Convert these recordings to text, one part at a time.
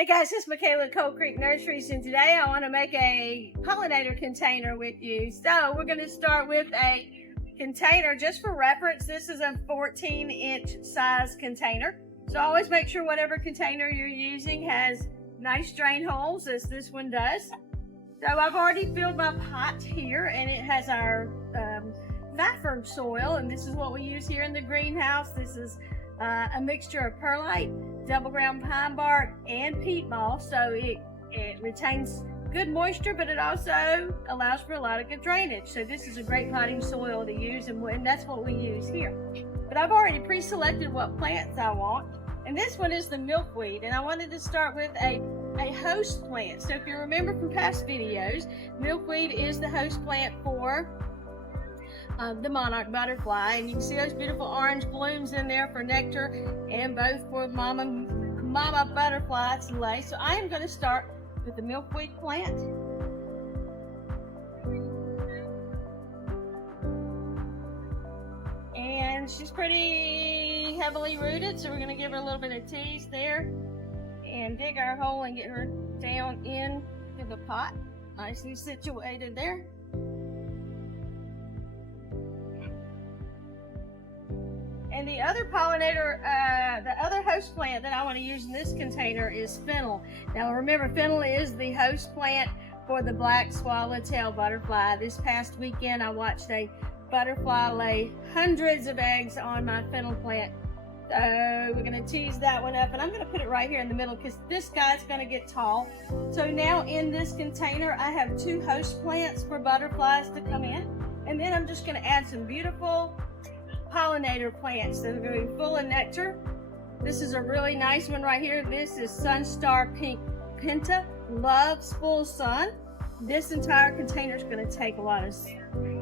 Hey guys, it's Michaela at Cold Creek Nurseries, and today I want to make a pollinator container with you. So we're going to start with a container just for reference. This is a 14-inch size container. So always make sure whatever container you're using has nice drain holes, as this one does. So I've already filled my pot here, and it has our fat-firm soil, and this is what we use here in the greenhouse. This is a mixture of perlite, double ground pine bark, and peat moss, so it retains good moisture, but it also allows for a lot of good drainage. So this is a great potting soil to use, and that's what we use here. But I've already pre-selected what plants I want, and this one is the milkweed, and I wanted to start with a host plant. So if you remember from past videos, milkweed is the host plant for the monarch butterfly, and you can see those beautiful orange blooms in there for nectar and both for mama butterfly to lay. So I am going to start with the milkweed plant. And she's pretty heavily rooted, so we're going to give her a little bit of tease there and dig our hole and get her down into the pot, nicely situated there. And the other pollinator, the other host plant that I want to use in this container is Fennel. Now remember, Fennel is the host plant for the black swallowtail butterfly. This past weekend I watched a butterfly lay hundreds of eggs on my Fennel plant. So we're going to tease that one up, and I'm going to put it right here in the middle because this guy's going to get tall. So now in this container I have two host plants for butterflies to come in, and then I'm just going to add some beautiful pollinator plants that are going to be full of nectar. This is a really nice one right here. This is Sunstar Pink Pentas, loves full sun. This entire container is going to take a lot of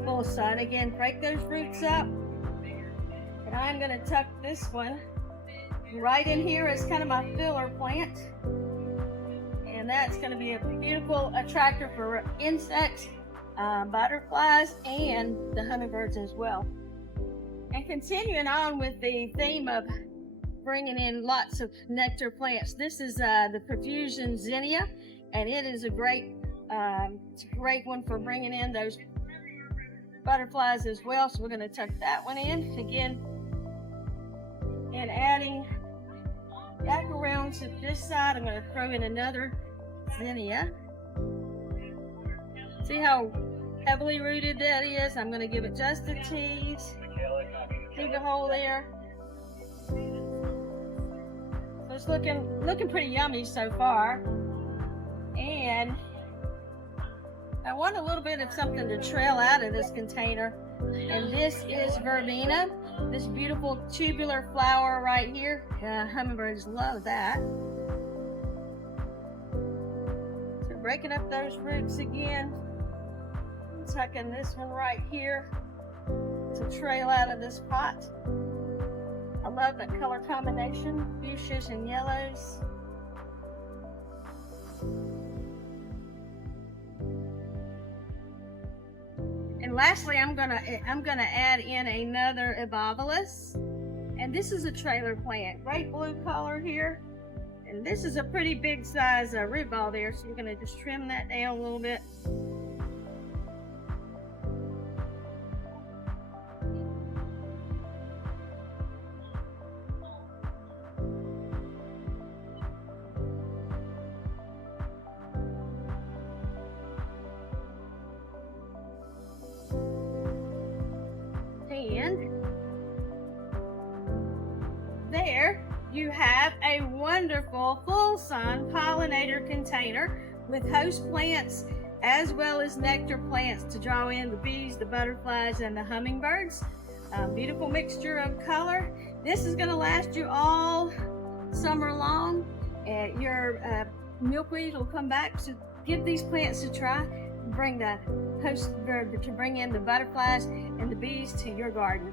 full sun. Again, break those roots up, and I'm going to tuck this one right in here as kind of my filler plant, and that's going to be a beautiful attractor for insects, butterflies, and the hummingbirds as well. And continuing on with the theme of bringing in lots of nectar plants, this is the Profusion Zinnia, and it is a great one for bringing in those butterflies as well. So we're going to tuck that one in again, and adding back around to this side, I'm going to throw in another Zinnia. See how heavily rooted that is? I'm going to give it just a tease. Dig a hole there. So it's looking pretty yummy so far. And I want a little bit of something to trail out of this container. And this is Verbena, this beautiful tubular flower right here. Hummingbirds love that. So breaking up those roots again. Tucking this one right here to trail out of this pot. I love that color combination, fuchsias and yellows. And lastly, I'm gonna add in another Evolvulus, and this is a trailer plant, great blue color here, and this is a pretty big size root ball there, so we're gonna just trim that down a little bit. And there you have a wonderful full sun pollinator container with host plants as well as nectar plants to draw in the bees, the butterflies, and the hummingbirds. Beautiful mixture of color. This is going to last you all summer long. Your milkweed will come back, so give these plants a try. Bring the host bird to bring in the butterflies and the bees to your garden.